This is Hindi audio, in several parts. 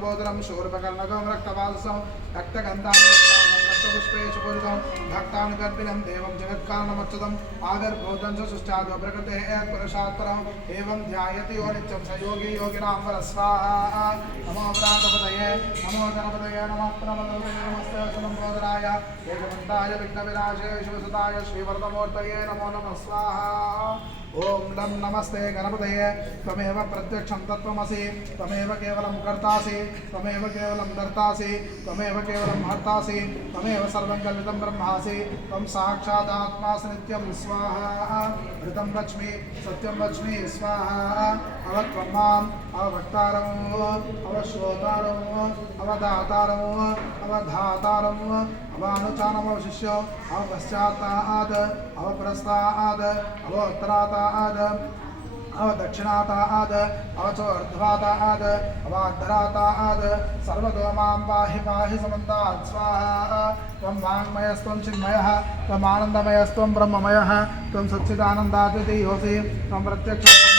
लंबोदरम शूर्पकर्णकं रक्तवासं रक्तगन्धां रक्तपुष्पेषु पूरितं भक्तानुगर्भिणं देवं जगत्कारणमच्युतम् आविर्भूतं च सुष्ठादो प्रकृतेः पुरुषात् परम् एवं ध्यायति यो नित्यं स योगी योगिनां वरस्वाहा नमो व्रातपतये नमो गणपतये नमः प्रणमते नमस्ते लंबोदराय एकदन्ताय विघ्नविनाशाय शिवसुताय श्रीवरदमूर्तये नमो नमः स्वाहा ओम लं नमस्ते गणपतये त्वमेव प्रत्यक्षं तत्त्वमसि त्वमेव केवलं कर्तासि त्वमेव केवलं धर्तासि त्वमेव केवलं हर्तासि त्वमेव सर्वं कल्पितं ब्रह्मासि त्वं साक्षात् आत्मासि नित्यं स्वाहा ऋतं लक्ष्मी सत्यं लक्ष्मी स्वाहा अवत्वं माम् अवक्तारम् अवश्रोतारम् अवदातारम् अवधातारम् अवानुचानमवशिष्य अवपश्चातात् अवपुरस्तात् अवोत्तरात् अवदक्षिणातात् अवचोर्ध्वातात् अवाद्धरातात् सर्वतो मां पाहि पाहि समन्तात् स्वाहा त्वं वाङ्मयस्त्वं चिन्मयः त्वमानन्दमयस्त्वं ब्रह्ममयः त्वं सच्चिदानन्दाद्वितीयोऽसि त्वं प्रत्यक्षं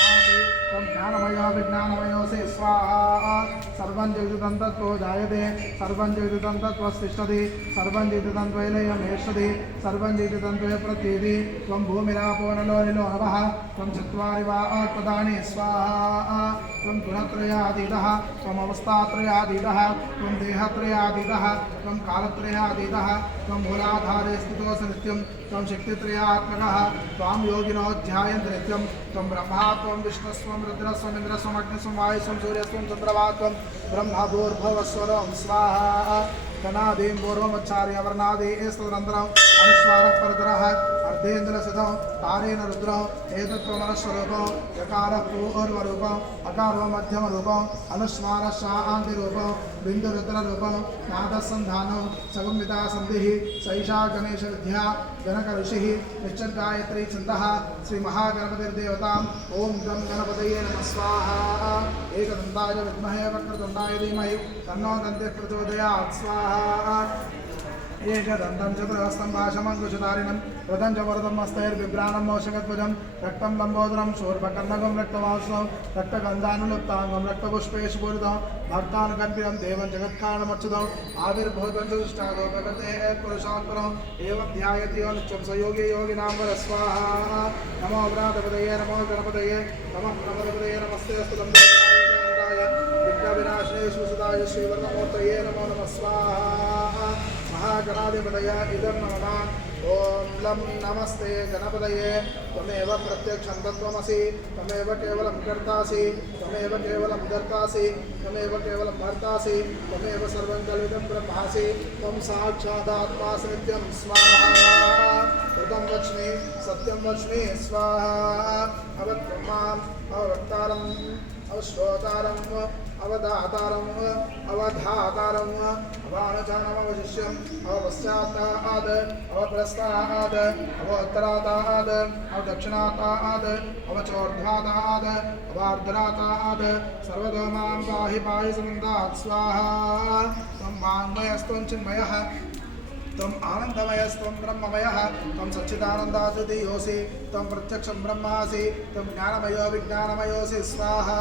त्वं ज्ञानमयो विज्ञानमयोऽसि स्वाहा सर्वं जगदिदं तत्त्वो जायते सर्वं जगदिदं तत्त्वस्तिष्ठति सर्वं जगदिदं त्वैलयमेष्यति सर्वं जगदिदं त्वया प्रतीति त्वं भूमिरापो नलो निलो नभः त्वं चत्वारि वा आत्मदानि स्वाहा त्वं गुणत्रयातीतः त्वमवस्थात्रयातीतः त्वं देहत्रयातीतः त्वं कालत्रयातीतः त्वं मूलाधारे स्थितोऽसि नित्यं त्वं शक्तित्रयात्मकः त्वां योगिनो ध्यायन्ति नित्यं त्वं ब्रह्मा त्वं विष्णुस्त्वं रुद्रस्त्वम् इन्द्रस्त्वम् अग्निस्त्वं वायुस्त्वं सूर्यस्त्वं चन्द्रमात्वं ब्रह्मभूर्भुवस्वरं स्वाहा कनादीं पूर्वमुच्चार्य वर्णादीस्तदनन्तरम् अनुस्वारः परतरः अर्धेन्द्रसिद्धं तारेण रुद्रः एतत्त्वमनस्वरूपं यकारः पूर्वरूपम् अकारो मध्यमरूपम् अनुस्वारः शान्तिरूपं बिन्दुरुद्ररूपं नादसन्धानं सगुम्बिता सन्धिः सैषा गणेशविद्या जनकऋषिः निश्चर्गायत्री छन्दः श्रीमहागणपतिर्देवताम् ॐ गं गणपतये नमः स्वाहा एकदन्ताय विद्महे वक्रतुण्डाय धीमहि तन्नो दन्तिः प्रचोदयात् स्वाहा एकदन्तं चतुर्हस्तं भाषमङ्कुशधारिणं रथं च वरदं हस्तैर्बिभ्राणं मोषगध्वजं रक्तं लम्बोदरं शूर्पकर्णकं रक्तवासं रक्तगन्धानुलुप्ताङ्गं रक्तपुष्पेषु पूरितं भक्तानुकम्पितं देवं जगत्कारणमच्युतम् आविर्भूतं च दुष्टादो प्रकृतेः पुरुषात् परम् एवं ध्यायति यो नित्यं स योगी योगिनां वरस्वाहा नमो व्रातपतये नमो गणपतये नमः प्रमदपतये नमस्ते अस्तु लम्बोदराय विघ्नविनाशाय शिवसुताय श्रीवरदमूर्तये नमो नमः स्वाहा महागणाधिपतये इदं नमः ओम लं नमस्ते गणपतये त्वमेव प्रत्यक्षं तत्त्वमसि त्वमेव केवलं कर्तासि त्वमेव केवलं धर्तासि त्वमेव केवलं भर्तासि त्वमेव सर्वं कल्पितं ब्रह्मासि त्वं साक्षादात्मासि नित्यं स्वाहा ऋतं लक्ष्मी सत्यं लक्ष्मी स्वाहा अवत्वं माम् अवक्तारम् अवश्रोतारम् अवदातारम् अवधातारम् अवानुचानमवशिष्यम् अवपश्चातात् अवपुरस्तात् अवोत्तरात् अवदक्षिणातात् अवचोर्ध्वातात् अवार्धरातात् सर्वतो मां पाहि पाहि समन्तात् स्वाहा त्वं वाङ्मयस्त्वं चिन्मयः त्वं आनन्दमयस्त्वं ब्रह्ममयः त्वं सच्चिदानन्दाद्वितीयोऽसि त्वं प्रत्यक्षं ब्रह्मासि त्वं ज्ञानमयो विज्ञानमयोऽसि स्वाहा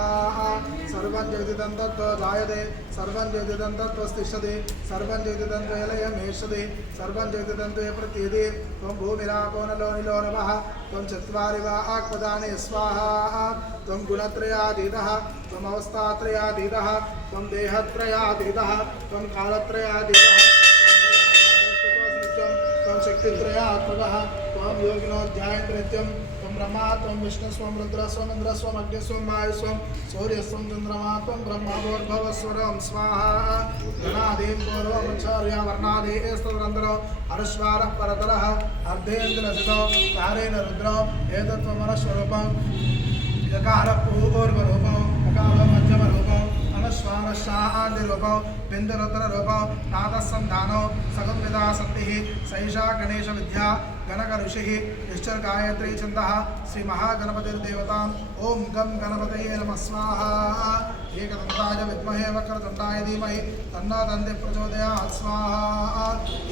सर्वं जगदिदं तत्त्वो जायते सर्वं जगदिदं तत्त्वस्तिष्ठति सर्वं जगदिदं त्वैलयमेष्यति सर्वं जगदिदं त्वया प्रतीति त्वं भूमिरापो नलो निलो नभः त्वं चत्वारि वा आत्मदानि स्वाहा त्वं गुणत्रयातीतः त्वमवस्थात्रयातीतः त्वं देहत्रयातीतः त्वं कालत्रयातीतः शक्तित्रयात्मकः त्वां योगिनो ध्यायन्ति नित्यं त्वं ब्रह्मा त्वं विष्णुस्त्वं रुद्रस्त्वम् इन्द्रस्त्वम् अग्निस्त्वं वायुस्त्वं सूर्यस्त्वं चन्द्रमा त्वं ब्रह्मभूर्भुवस्वरं स्वाहा गणादीं पूर्वमुच्चार्य वर्णादीस्तदनन्तरम् अनुस्वारः परतरः अर्धेन्द्रसिद्धो तारेण रुद्रम् एतत्त्वमनस्वरूपं यकारः पूर्वरूपम् अकारो मध्यमरूपम् अनुस्वारः शान्तिरूपं बिन्दुरुद्ररूपं नादसन्धानो सगुम्बिता सन्धिः सैषा गणेशविद्या गणकऋषिः निश्चर्गायत्री छन्दः श्रीमहागणपतिर्देवताम् ॐ गं गणपतये नमः स्वाहा एकदन्ताय विद्महे वक्रतुण्डाय धीमहि तन्नो दन्ति प्रचोदयात् स्वाहा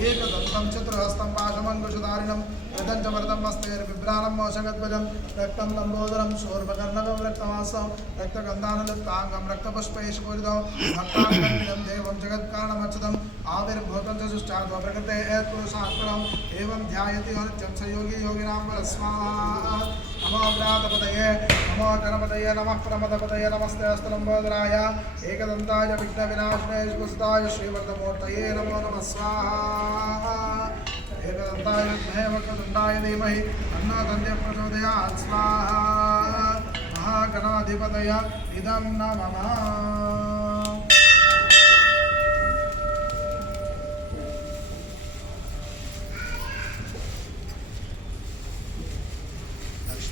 एकदन्तं चतुर्हस्तं पाशमङ्कुशधारिणं रथं च वरदं हस्तैर्बिभ्राणं मोषगध्वजं रक्तं लम्बोदरं शूर्पकर्णकं रक्तमासं रक्तगन्धानुलिप्ताङ्गं रक्तपुष्पैशपूरितं भक्ताङ्गं देवं जगत्कारणमच्युतम् आविर्भूतं च सुष्ठात् प्रकृतेः पुरुषात्परम् एवं ध्यायति नित्यं स योगी योगिनां वरस्वाहा नमो व्रातपतये नमो गणपतये नमः प्रमदपतये नमस्ते अस्तलम्बोदराय एकदन्ताय विघ्नविनाशिने पुस्ताय श्रीवर्धमूर्तये नमो नमः स्वाहा एकदन्ताय विद्महे वक्रतुण्डाय धीमहि तन्नो दन्ति प्रचोदयात् स्वाहा महागणाधिपतये इदं नमः।